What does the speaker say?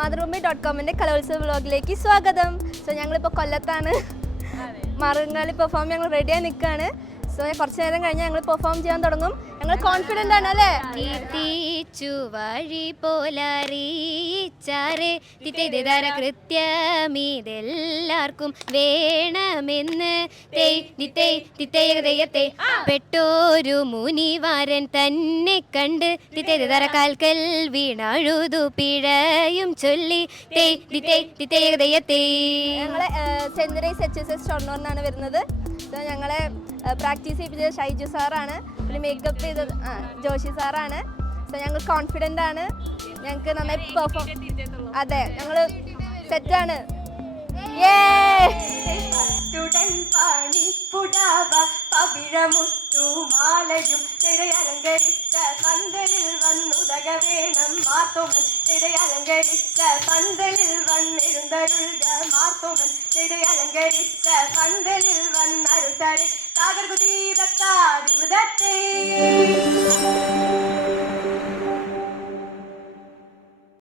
Mathrubhumi dot കോമിന്റെ കലോത്സവ വ്ളോഗിലേക്ക് സ്വാഗതം. സോ ഞങ്ങളിപ്പോൾ കൊല്ലത്താണ്. മറുങ്ങാളി പെർഫോം ഞങ്ങൾ റെഡിയായി നിൽക്കുകയാണ് സോ കുറച്ച് നേരം കഴിഞ്ഞാൽ ഞങ്ങൾ പെർഫോം ചെയ്യാൻ തുടങ്ങും. ഞങ്ങൾ കോൺഫിഡന്റ് ആണ് അല്ലേ? വഴി പോലറിയിച്ചാറേ. തിറ്റേതര കൃത്യമിതെല്ലാവർക്കും വേണമെന്ന്. പെട്ടോരു മുനിവാരൻ തന്നെ കണ്ട് തിത്തേതര കാൽക്കൽ വീണഴുതു പിഴയും ചൊല്ലി. തിത്തേയതയത്തെ ഞങ്ങളെ സെന്റ് റൈസ് എച്ച് എസ് എസ് ഷൊർണൂറിനാണ് വരുന്നത്. ഞങ്ങളെ പ്രാക്ടീസ് ചെയ്യിപ്പിച്ചത് ഷൈജു സാറാണ്. പിന്നെ മേക്കപ്പ് ചെയ്തത് ആ ജോഷി സാറാണ്. സോ ഞങ്ങൾ കോൺഫിഡന്റ് ആണ്. ഞങ്ങൾക്ക് നന്നായി പെർഫോം അതെ ഞങ്ങൾ സെറ്റാണ് ുടൻ പാണി പുടാവ പവിഴമുത്തുമാലയും തിരയലങ്കരിച്ച പന്തലിൽ വന്നുതക വേണം മാത്തുമൻ തിരയലങ്കരിച്ച പന്തലിൽ വന്നിരുന്നരുൾക മാത്തുമൻ തിരയലങ്കരിച്ച പന്തലിൽ വന്നരുതരി सागरगुटी दत्ता दिवृदत्ते